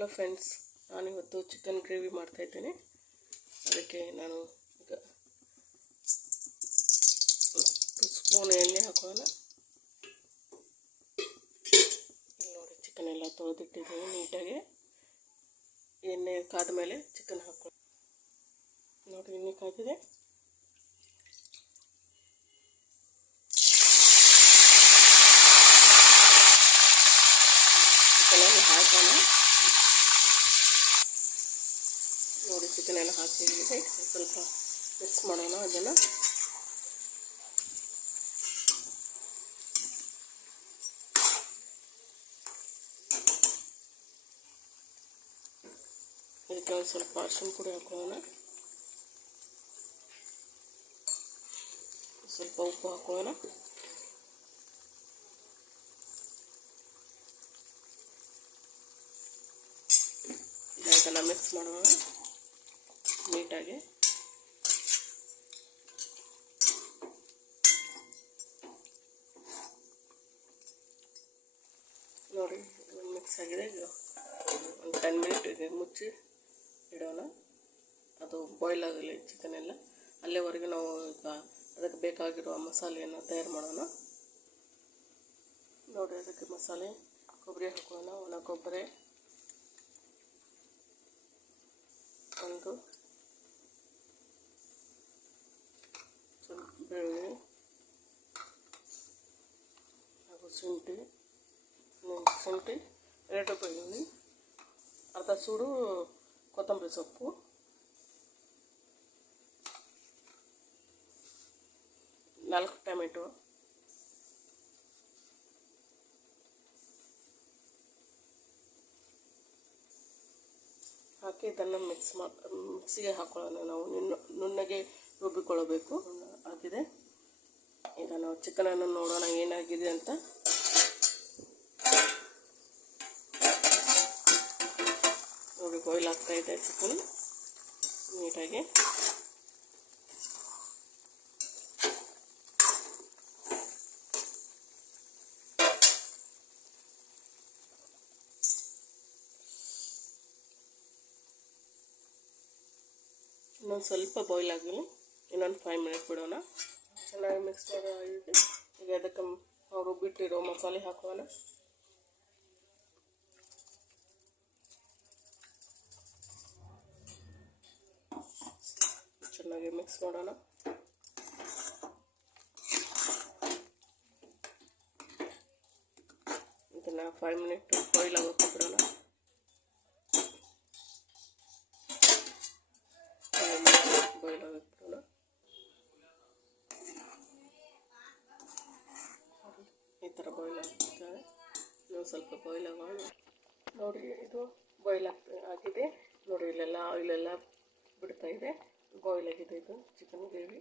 Hello friends, ನಾನಿವತ್ತು chicken gravy ಮಾಡ್ತಾಯಿದ್ದೀನಿ. ಅದಕ್ಕೆ ನಾನು ಈಗ 2 ಸ್ಪೂನ್ ಎಣ್ಣೆ ಹಾಕೋಣ. ನೋಡಿ, ಚಿಕನ್ ಎಲ್ಲ ತೊಳೆದಿಟ್ಟಿದ್ದೀನಿ ನೀಟಾಗಿ. ಎಣ್ಣೆ ಕಾದ ಮೇಲೆ ಚಿಕನ್ ಹಾಕೋ. ನೋಡಿ, ಎಣ್ಣೆ ಕಾದಿದೆ. ಚಿಕನ್ ಹಾಕೋಣ. ನೋಡಿ, ಚಿಕನ್ ಎಲ್ಲ ಹಾಕಿದ್ರೆ ಸ್ವಲ್ಪ ಮಿಕ್ಸ್ ಮಾಡೋಣ. ಅದನ್ನು ಇದಕ್ಕೆ ಒಂದು ಸ್ವಲ್ಪ ಅರಿಶಿನ ಪುಡಿ ಹಾಕೊಳ್ಳೋಣ. ಸ್ವಲ್ಪ ಉಪ್ಪು ಹಾಕೊಳ್ಳೋಣ. ಇದೆಲ್ಲ ಮಿಕ್ಸ್ ಮಾಡೋಣ ನೀಟಾಗಿ. ನೋಡಿ, ಮಿಕ್ಸ್ ಆಗಿದೆ. ಈಗ ಒಂದು 10 ಮಿನಿಟ್ ಮುಚ್ಚಿ ಇಡೋಣ. ಅದು ಬಾಯ್ಲ್ ಆಗಲಿ ಚಿಕನ್ ಎಲ್ಲ. ಅಲ್ಲಿವರೆಗೆ ನಾವು ಈಗ ಅದಕ್ಕೆ ಬೇಕಾಗಿರುವ ಮಸಾಲೆಯನ್ನು ತಯಾರು ಮಾಡೋಣ. ನೋಡಿ, ಅದಕ್ಕೆ ಮಸಾಲೆ ಕೊಬ್ಬರಿ ಹಾಕೋಣ. ಒಣ ಕೊಬ್ಬರಿ ಒಂದು, ಸ್ವಲ್ಪ ಬೆಳ್ಳುಳ್ಳಿ ಹಾಗೂ ಶುಂಠಿ 2 ಬೆಳ್ಳುಳ್ಳಿ, ಅರ್ಧ ಸೂಡು ಕೊತ್ತಂಬರಿ ಸೊಪ್ಪು, ನಾಲ್ಕು ಟೊಮೆಟೊ, ಹಾಕಿ ಇದನ್ನು ಮಿಕ್ಸಿಗೆ ಹಾಕೊಳ್ಳೋಣ. ನಾವು ನುಣ್ಣಗೆ ರುಬ್ಬಿಕೊಳ್ಳಬೇಕು. ಆಗಿದೆ. ಈಗ ನಾವು ಚಿಕನನ್ನು ನೋಡೋಣ ಏನಾಗಿದೆ ಅಂತ. ನೋಡಿ, ಬಾಯ್ಲ್ ಆಗ್ತಾ ಇದೆ ಚಿಕನ್ ನೀಟಾಗಿ. ಇನ್ನೊಂದು ಸ್ವಲ್ಪ ಬಾಯ್ಲ್ ಆಗಲಿ. ಇನ್ನೊಂದು 5 ಮಿನಿಟ್ ಬಿಡೋಣ. ಚೆನ್ನಾಗಿ ಮಿಕ್ಸ್ ಆಗಿದೆ. ಈಗ ಅದಕ್ಕೆ ನಾವು ರುಬ್ಬಿಟ್ಟಿರೋ ಮಸಾಲೆ ಹಾಕೋಣ. ಚೆನ್ನಾಗಿ ಮಿಕ್ಸ್ ಮಾಡೋಣ. ಇದನ್ನು 5 ಮಿನಿಟ್ ಬಾಯ್ಲ್ ಆಗೋಕ್ಕೆ ಬಿಡೋಣ. ಬಾಯ್ಲ್ ಆಗೋಕ್ಕೆ ಬಿಡೋಣ. ಈ ಥರ ಬಾಯ್ಲ್ ಆಗ್ತಿದ್ದಾರೆ. ಇನ್ನೊಂದು ಸ್ವಲ್ಪ ಬಾಯ್ಲ್ ಆಗೋಣ. ನೋಡಿ, ಇದು ಬಾಯ್ಲ್ ಆಗಿದೆ. ನೋಡಿ, ಇಲ್ಲೆಲ್ಲ ಆಯಿಲೆಲ್ಲ ಬಿಡ್ತಾ ಇದೆ. ಬಾಯ್ಲ್ ಆಗಿದೆ ಇದು ಚಿಕನ್ ಗ್ರೇವಿ.